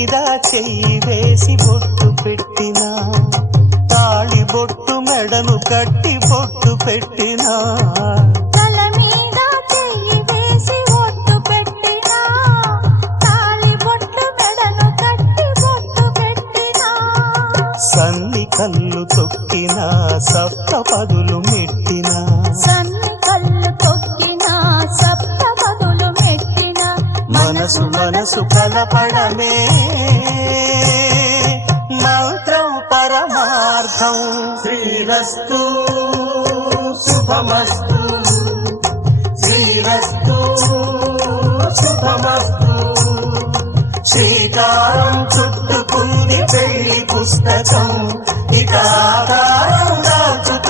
మీద చెయ్యి వేసి బొట్టు పెట్టినా, తాళి బొట్టు మెడను కట్టి బొట్టు పెట్టినా, తల మీద చెయ్యి వేసి బొట్టు పెట్టినా, తాళి బొట్టు మెడను కట్టి బొట్టు పెట్టినా, సన్ని కళ్ళు తొక్కినా సప్త పదులు మెట్టినా, సన్ని కళ్ళు తొక్కినా సప్త పదులు మెట్టినా, మనసు మనసు కలపడమే మంత్రం పరమార్థం. శ్రీరస్తు శుభమస్తు, శ్రీరస్తు శుభమస్తు. శ్రీకారం చుట్టుకుంది పెళ్లి పుస్తకం, ఇక ఆకారం దాచుతుంది